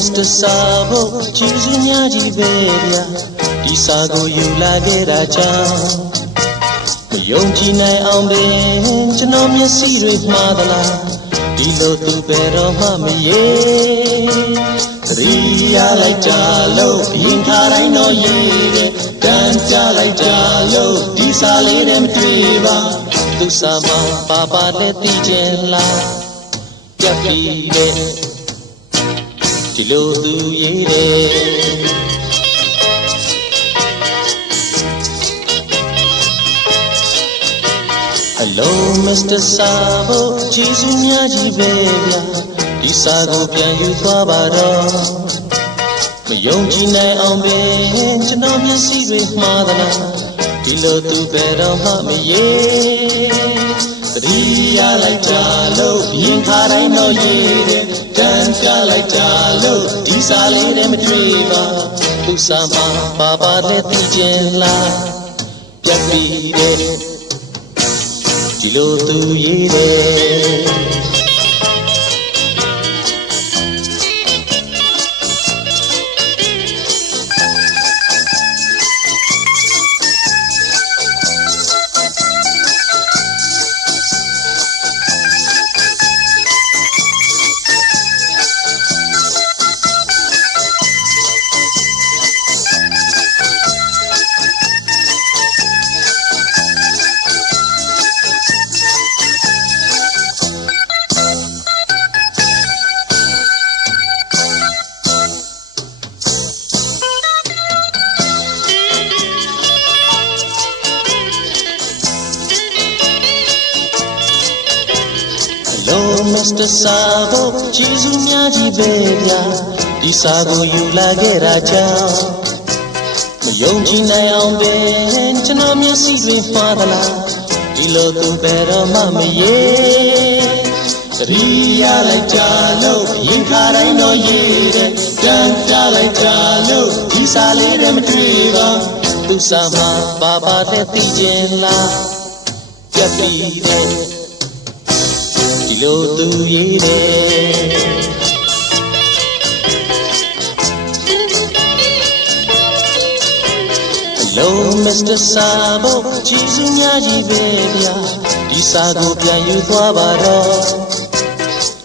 Mr. Sabo ကျေးဇူးများကြီးပဲဗျာဒီစာကိုယူလာခဲ့တာကြောင့်မယုံကြည်နိုင်အောင်ပင်ကျွန်တော်မျက်စိတွေမှားသလားဒီလိုသူပဲတော့မှမရေသတိရလိုက်ကြလို့ရင်ခါတိုင်းတော့ရေးတယ်တန်းကြလိုက်ကြလို့ဒီစာလေးတည်းမတွေ့ပါသူစာမှာပါလက်သိချင်လားကြပ်ပြီးပဲဒီလိုသူရေးတယ် Hello Mr. Sabo ကျေးဇူးများကြီးပဲဗျာဒီစာကိုပြန်ယူသွားပါတော့မယုံကြည်နိုင်အောင်ပင်ကျွန်တော်မျက်စိတွေမှားသလားဒီလိုသူပဲတော့မှမရေသတိရလိုက်ကြလို့ရင်ခါတိုင်းတော့ရေးတယ်တန်းကြလိုက်ကြလို့ဒီစာလေးတည်းမတွေ့ပါသူစာမှာပါလက်သိချင်လားပြတ်ပြီးတယ်ဒီလိုသူရေးတယ် Mr. Sabo ကျေးဇူးများကြီးပဲဗျာဒီစာကိုယူလာခဲ့တာကြောင့်မယုံကြည်နိုင်အောင်ပင်ကျွန်တော်မျက်စိတွေမှားသလားဒီလိုသူပဲတော့မှမရေသတိရလိုက်ကြလို့ရင်ခါတိုင်းတော့ရေးတယ်တန်းကြလိုက်ကြလို့ဒီစာလေးတည်းမတွေ့ပါသူစာမှာပါလက်သိချင်လားပြတ်ပြီးတယ်ဒီလိုသူရေးတယ် Hello Mr. Sabo ကျေးဇူးများကြီးပဲဗျာဒီစာကိုပြန်ယူသွားပါတော့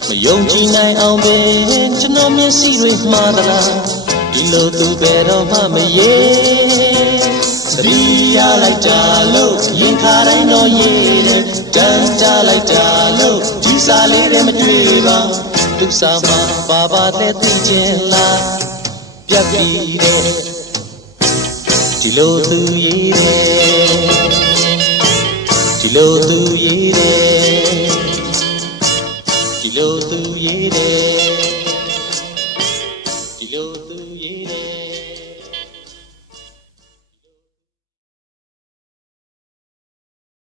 မယုံကြည်နိုင်အောင်ပင်ကျွန်တော်မျက်စိတွေမှားသလားဒီလိုသူပဲတော့မှမရေသတိရလိုက်ကြလို့ရင်ခါတိုင်းတော့ရေးတယ်တန်းကြလိုက်ကြလို့ဒီစာလေးတည်းမတွေ့ပါသူစာမှာပါလက်သိချင်လားပြတ်ပြီးတယ်ဒီလိုသူရေးတယ်ဒီလိုသူ